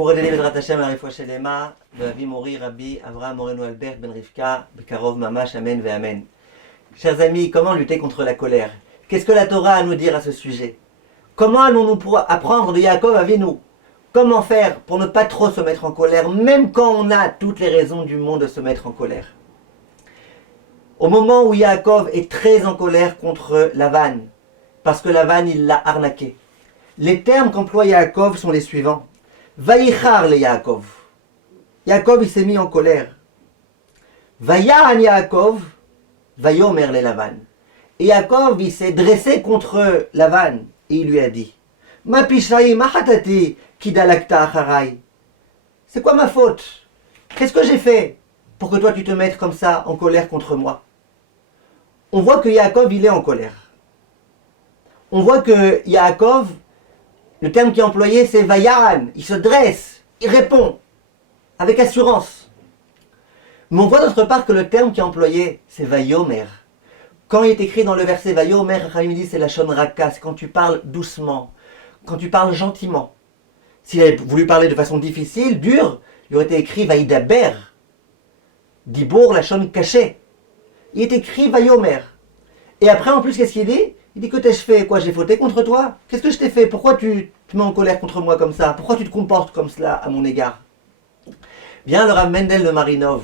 Pour aider Bezrat Hashem à la Refoua Shelema, de Avi Mori Rabbi Avraham Moreno Albert Ben Rivka, Bekarov Mamash, Amen ve Amen. Chers amis, comment lutter contre la colère? Qu'est-ce que la Torah a à nous dire à ce sujet? Comment allons-nous apprendre de Yaakov Avinu? Comment faire pour ne pas trop se mettre en colère, même quand on a toutes les raisons du monde de se mettre en colère? Au moment où Yaakov est très en colère contre Lavan, parce que Lavan il l'a arnaqué, les termes qu'emploie Yaakov sont les suivants. Vayichar le Yaakov. Yaakov il s'est mis en colère. Vayan Yaakov, Vayomer le Lavan. Et Yaakov il s'est dressé contre Lavan et il lui a dit: Ma pishaï mahatati kidalakta acharai. C'est quoi ma faute? Qu'est-ce que j'ai fait pour que toi tu te mettes comme ça en colère contre moi? On voit que Yaakov il est en colère. On voit que Yaakov, le terme qui est employé, c'est Vayan. Il se dresse, il répond avec assurance. Mais on voit d'autre part que le terme qui est employé, c'est Vayomer. Quand il est écrit dans le verset Vayomer, Racham dit c'est la shon raka, c'est quand tu parles doucement, quand tu parles gentiment. S'il avait voulu parler de façon difficile, dure, il aurait été écrit Vaïdaber. Dibour, la shon cachée. Il est écrit Vayomer. Et après, en plus, qu'est-ce qu'il dit? Il dit: que t'ai-je fait? Quoi, j'ai fauté contre toi? Qu'est-ce que je t'ai fait? Pourquoi tu te mets en colère contre moi comme ça? Pourquoi tu te comportes comme cela à mon égard? Bien, le Rav Mendel de Marinov,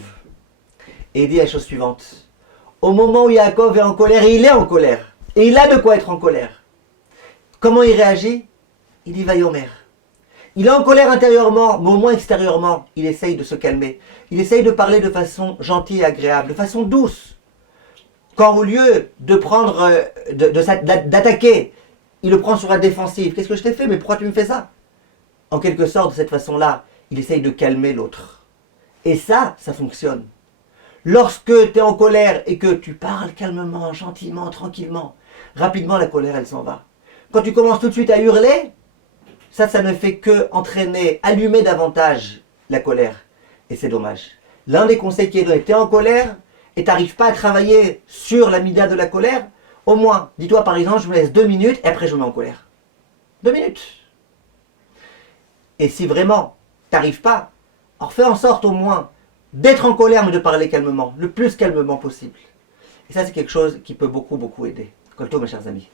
et il dit la chose suivante. Au moment où Yaakov est en colère, et il est en colère, et il a de quoi être en colère, comment il réagit? Il dit Vayomer. Il est en colère intérieurement, mais au moins extérieurement, il essaye de se calmer. Il essaye de parler de façon gentille et agréable, de façon douce. Quand au lieu de prendre, d'attaquer, il le prend sur la défensive. Qu'est-ce que je t'ai fait? Mais pourquoi tu me fais ça? En quelque sorte, de cette façon-là, il essaye de calmer l'autre. Et ça fonctionne. Lorsque tu es en colère et que tu parles calmement, gentiment, tranquillement, rapidement la colère, elle s'en va. Quand tu commences tout de suite à hurler, ça ne fait que entraîner, allumer davantage la colère. Et c'est dommage. L'un des conseils qui est donné, tu es en colère, et tu n'arrives pas à travailler sur la mida de la colère, au moins, dis-toi par exemple, je me laisse 2 minutes et après je me mets en colère. 2 minutes. Et si vraiment tu n'arrives pas, alors fais en sorte au moins d'être en colère mais de parler calmement, le plus calmement possible. Et ça c'est quelque chose qui peut beaucoup aider. Kolto mes chers amis.